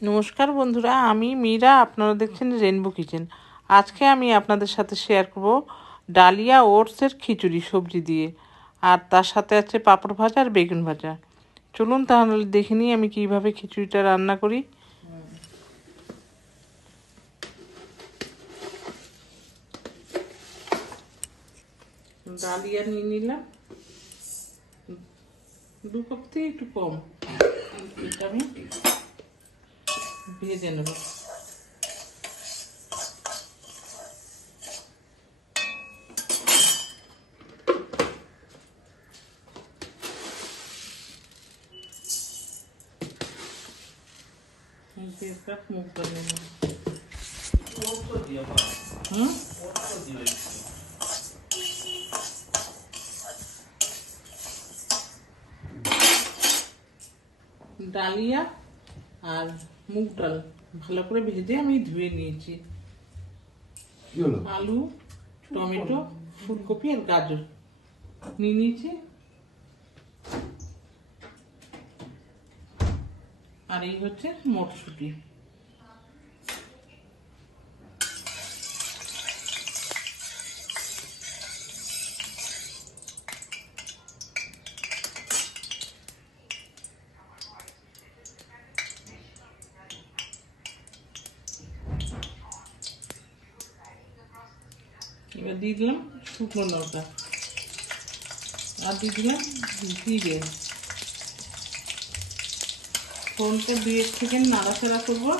নমস্কার বন্ধুরা, আমি মীরা। আপনারা দেখছেন রেনবো কিচেন। আজকে আমি আপনাদের সাথে শেয়ার করব ডালিয়া ওটসের খিচুড়ি সবজি দিয়ে, আর তার সাথে আছে পাঁপড় ভাজা আর বেগুন ভাজা। চলুন তাহলে দেখে নিই আমি কিভাবে খিচুড়িটা রান্না করি। ডালিয়া নিয়ে নিলাম 2 কাপ থেকে একটু কম। এটা আমি ভেজে নেব। মুগ ডাল নেব। ডালিয়া আর মুগ ডাল ভালো করে ভেজে আমি ধুয়ে নিয়েছি। আলু, টমেটো, ফুলকপি আর গাজর নিয়ে নিয়েছি। আর এই হচ্ছে মটরশুঁটি। এবার দিয়ে দিলাম শুকনো লঙ্কা, আর দিয়ে দিলাম জিরে। ফোনটা 2-1 সেকেন্ড নাড়াচাড়া করবো।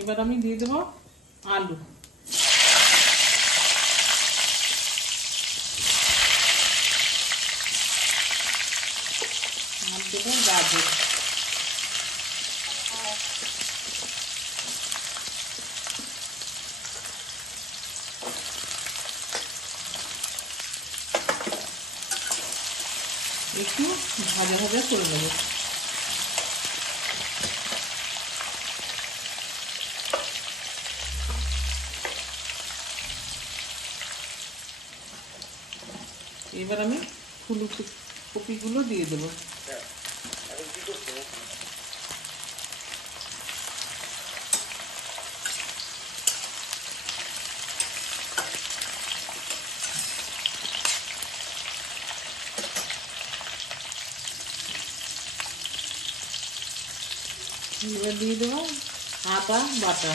এবার আমি দিয়ে দেবো আলু, আর দেবো গাজর, একটু ভাজা ভাজা করে নেবো। এবার আমি ফুলকপিগুলো দিয়ে দেবো। এবার দিয়ে দেবো আদা বাটা,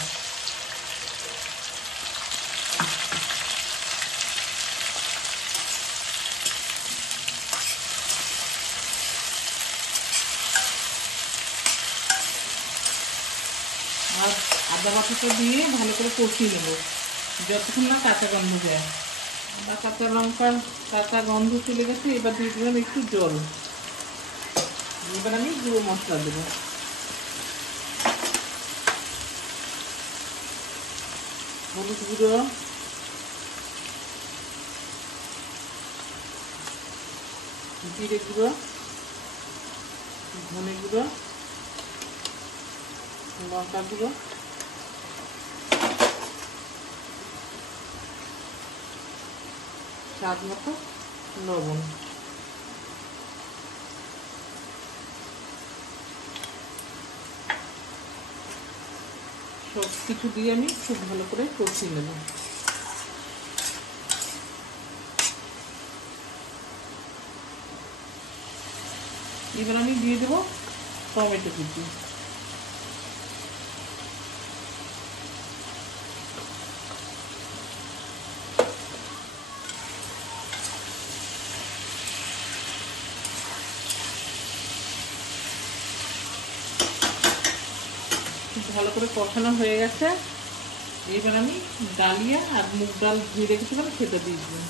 আর আদা বাটাটা দিয়ে ভালো করে কষিয়ে নেব যতক্ষণ না কাঁচা গন্ধ যায়। আদা কাঁচা লঙ্কার কাঁচা গন্ধ চলে গেছে। এবার দিয়ে দিলাম একটু জল। এবার আমি গুঁড়ো মশলা দেবো। হলুদ গুঁড়ো, জিরে গুঁড়ো, ধনে গুঁড়ো, লঙ্কা গুঁড়ো, স্বাদ মতো লবণ। সব কিছু দিয়ে আমি খুব ভালো করে কষিয়ে নেব। এবার আমি দিয়ে দেবো টমেটো কুচি। ভালো করে কষানো হয়ে গেছে। এবার আমি ডালিয়া আর মুগ ডাল ধুয়ে রেখেছিলাম সেটা দিয়ে দিলাম।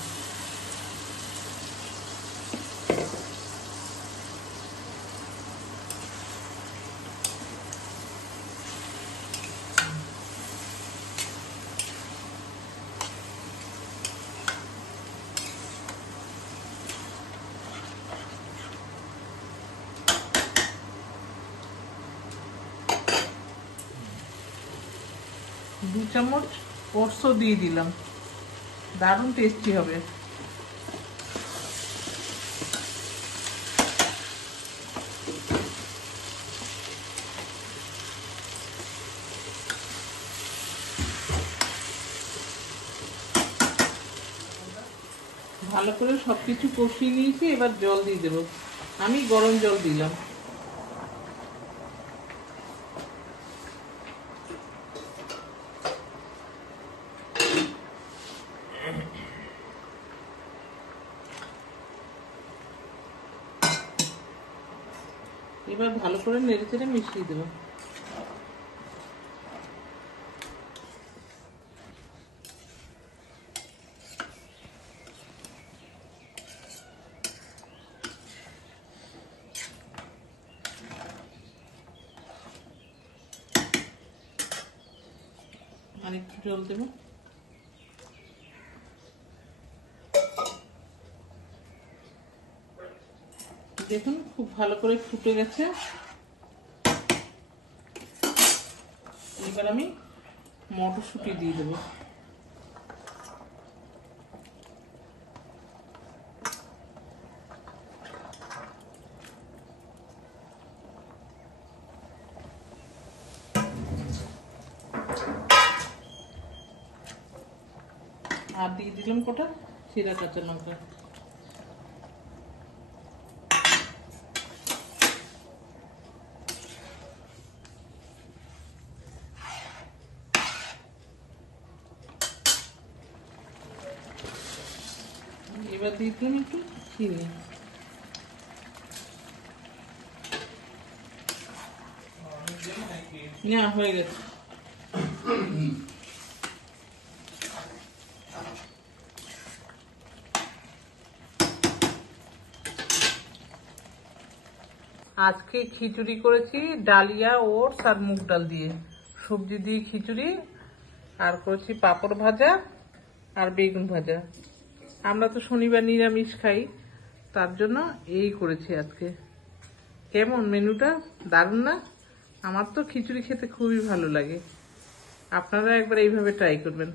2 চামচ ওটসও দিয়ে দিলাম, দারুণ টেস্টি হবে। ভালো করে সবকিছু কষিয়ে নিয়েছি, এবার জল দিয়ে দেবো। আমি গরম জল দিলাম। এবার ভালো করে নেড়ে চেড়ে মিশিয়ে দেবো। আর একটু জল দেবো। দেখুন খুব ভালো করে ফুটে গেছে। এবার আমি মটরশুঁটি দিয়ে দেবো। আর দিয়ে দিলাম কটা চিরা কাঁচা লঙ্কা। এবার দিয়ে দিলাম একটু চিনি। না হয়ে গেছে। আজকে খিচুড়ি করেছি ডালিয়া, ওটস আর মুগ ডাল দিয়ে, সবজি দিয়ে খিচুড়ি। আর করেছি পাঁপড় ভাজা আর বেগুন ভাজা। আমরা তো শনিবার নিরামিষ খাই, তার জন্য এই করেছি আজকে। কেমন মেনুটা? দারুণ না? আমার তো খিচুড়ি খেতে খুবই ভালো লাগে। আপনারা একবার এইভাবে ট্রাই করবেন।